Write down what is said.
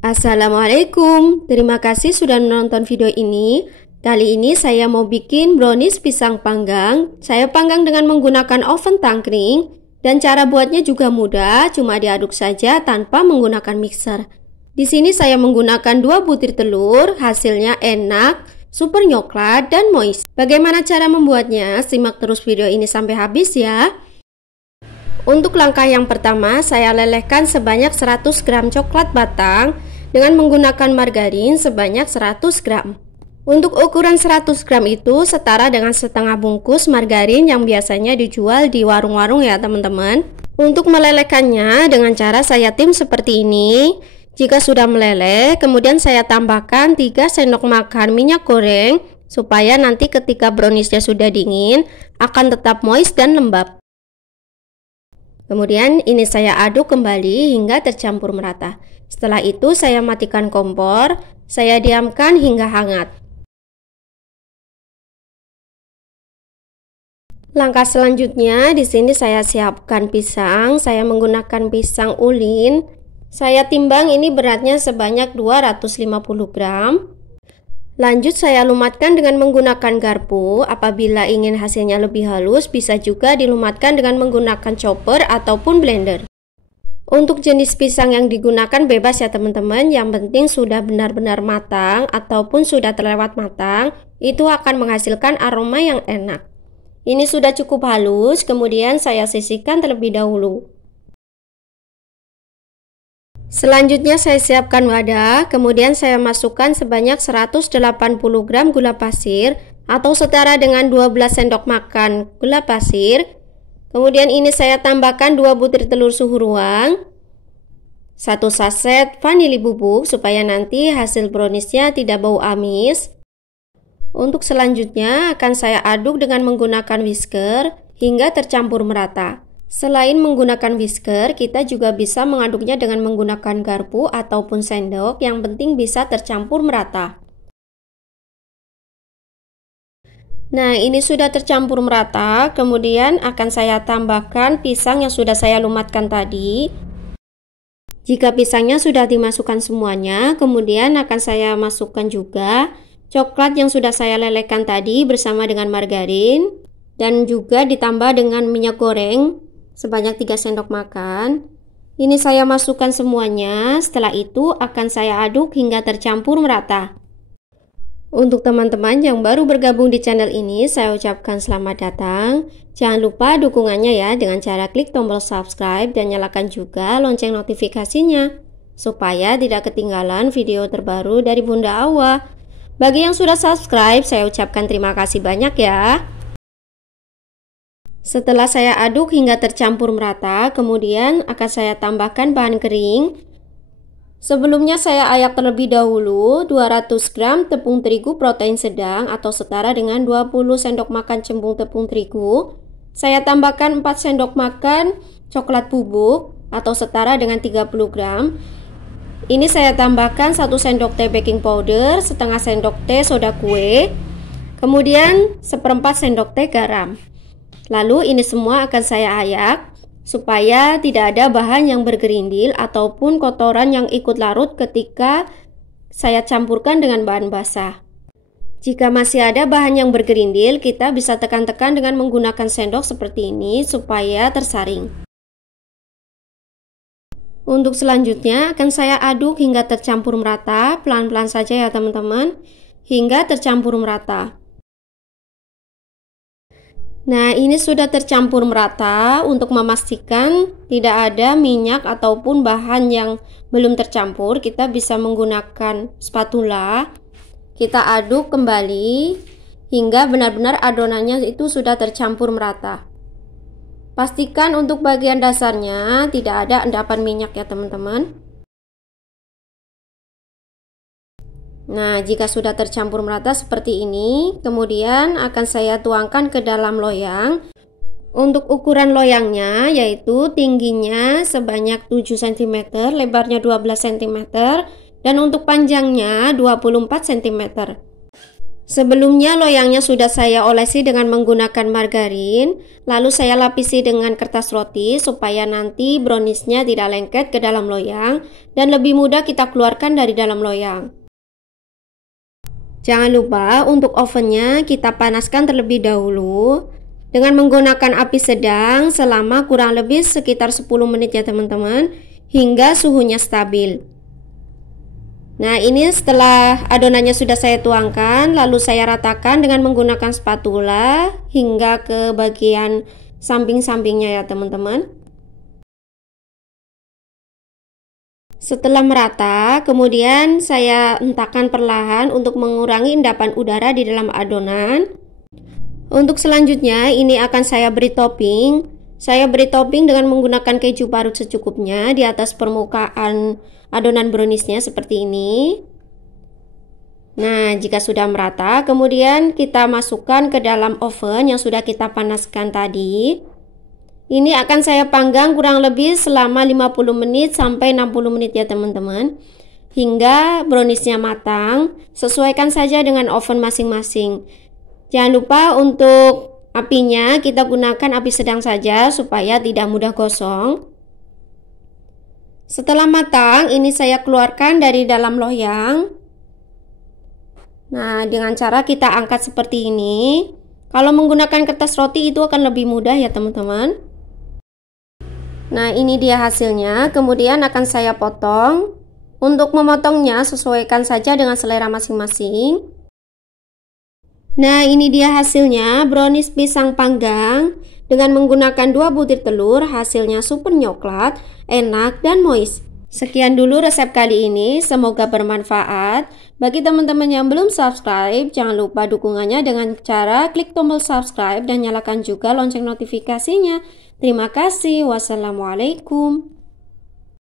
Assalamualaikum, terima kasih sudah menonton video ini. Kali ini saya mau bikin brownies pisang panggang. Saya panggang dengan menggunakan oven tangkring. Dan cara buatnya juga mudah, cuma diaduk saja tanpa menggunakan mixer. Di sini saya menggunakan 2 butir telur, hasilnya enak, super coklat dan moist. Bagaimana cara membuatnya? Simak terus video ini sampai habis ya. Untuk langkah yang pertama, saya lelehkan sebanyak 100 gram coklat batang dengan menggunakan margarin sebanyak 100 gram. Untuk ukuran 100 gram itu setara dengan setengah bungkus margarin yang biasanya dijual di warung-warung ya teman-teman. Untuk melelehkannya dengan cara saya tim seperti ini. Jika sudah meleleh, kemudian saya tambahkan 3 sendok makan minyak goreng supaya nanti ketika browniesnya sudah dingin akan tetap moist dan lembab. Kemudian ini saya aduk kembali hingga tercampur merata. Setelah itu saya matikan kompor, saya diamkan hingga hangat. Langkah selanjutnya di sini saya siapkan pisang. Saya menggunakan pisang ulin. Saya timbang ini beratnya sebanyak 250 gram. Lanjut saya lumatkan dengan menggunakan garpu. Apabila ingin hasilnya lebih halus, bisa juga dilumatkan dengan menggunakan chopper ataupun blender. Untuk jenis pisang yang digunakan bebas ya teman-teman. Yang penting sudah benar-benar matang ataupun sudah terlewat matang, itu akan menghasilkan aroma yang enak. Ini sudah cukup halus, kemudian saya sisihkan terlebih dahulu. Selanjutnya saya siapkan wadah, kemudian saya masukkan sebanyak 180 gram gula pasir atau setara dengan 12 sendok makan gula pasir. Kemudian ini saya tambahkan 2 butir telur suhu ruang, 1 saset vanili bubuk supaya nanti hasil browniesnya tidak bau amis. Untuk selanjutnya akan saya aduk dengan menggunakan whisker hingga tercampur merata. Selain menggunakan whisker, kita juga bisa mengaduknya dengan menggunakan garpu ataupun sendok, yang penting bisa tercampur merata. Nah, ini sudah tercampur merata, kemudian akan saya tambahkan pisang yang sudah saya lumatkan tadi. Jika pisangnya sudah dimasukkan semuanya, kemudian akan saya masukkan juga coklat yang sudah saya lelehkan tadi bersama dengan margarin, dan juga ditambah dengan minyak goreng sebanyak 3 sendok makan. Ini saya masukkan semuanya, setelah itu akan saya aduk hingga tercampur merata. Untuk teman-teman yang baru bergabung di channel ini, saya ucapkan selamat datang. Jangan lupa dukungannya ya dengan cara klik tombol subscribe dan nyalakan juga lonceng notifikasinya supaya tidak ketinggalan video terbaru dari Bunda Awa. Bagi yang sudah subscribe, saya ucapkan terima kasih banyak ya. Setelah saya aduk hingga tercampur merata, kemudian akan saya tambahkan bahan kering. Sebelumnya saya ayak terlebih dahulu 200 gram tepung terigu protein sedang atau setara dengan 20 sendok makan cembung tepung terigu. Saya tambahkan 4 sendok makan coklat bubuk atau setara dengan 30 gram. Ini saya tambahkan 1 sendok teh baking powder, setengah sendok teh soda kue, kemudian 1/4 sendok teh garam. Lalu ini semua akan saya ayak supaya tidak ada bahan yang bergerindil ataupun kotoran yang ikut larut ketika saya campurkan dengan bahan basah. Jika masih ada bahan yang bergerindil, kita bisa tekan-tekan dengan menggunakan sendok seperti ini supaya tersaring. Untuk selanjutnya akan saya aduk hingga tercampur merata, pelan-pelan saja ya teman-teman, hingga tercampur merata. Nah, ini sudah tercampur merata. Untuk memastikan tidak ada minyak ataupun bahan yang belum tercampur, kita bisa menggunakan spatula. Kita aduk kembali hingga benar-benar adonannya itu sudah tercampur merata. Pastikan untuk bagian dasarnya tidak ada endapan minyak ya teman-teman. Nah, jika sudah tercampur merata seperti ini, kemudian akan saya tuangkan ke dalam loyang. Untuk ukuran loyangnya yaitu tingginya sebanyak 7 cm, lebarnya 12 cm, dan untuk panjangnya 24 cm. Sebelumnya loyangnya sudah saya olesi dengan menggunakan margarin, lalu saya lapisi dengan kertas roti supaya nanti browniesnya tidak lengket ke dalam loyang dan lebih mudah kita keluarkan dari dalam loyang. Jangan lupa untuk ovennya kita panaskan terlebih dahulu dengan menggunakan api sedang selama kurang lebih sekitar 10 menit ya teman-teman, hingga suhunya stabil. Nah, ini setelah adonannya sudah saya tuangkan, lalu saya ratakan dengan menggunakan spatula hingga ke bagian samping-sampingnya ya teman-teman. Setelah merata, kemudian saya hentakkan perlahan untuk mengurangi endapan udara di dalam adonan. Untuk selanjutnya, ini akan saya beri topping. Saya beri topping dengan menggunakan keju parut secukupnya di atas permukaan adonan browniesnya seperti ini. Nah, jika sudah merata, kemudian kita masukkan ke dalam oven yang sudah kita panaskan tadi. Ini akan saya panggang kurang lebih selama 50 menit sampai 60 menit ya teman-teman, hingga browniesnya matang. Sesuaikan saja dengan oven masing-masing. Jangan lupa untuk apinya kita gunakan api sedang saja supaya tidak mudah gosong. Setelah matang, ini saya keluarkan dari dalam loyang. Nah, dengan cara kita angkat seperti ini. Kalau menggunakan kertas roti itu akan lebih mudah ya teman-teman. Nah, ini dia hasilnya. Kemudian akan saya potong. Untuk memotongnya sesuaikan saja dengan selera masing-masing. Nah, ini dia hasilnya, brownies pisang panggang. Dengan menggunakan 2 butir telur, hasilnya super coklat, enak dan moist. Sekian dulu resep kali ini, semoga bermanfaat. Bagi teman-teman yang belum subscribe, jangan lupa dukungannya dengan cara klik tombol subscribe dan nyalakan juga lonceng notifikasinya. Terima kasih. Wassalamualaikum.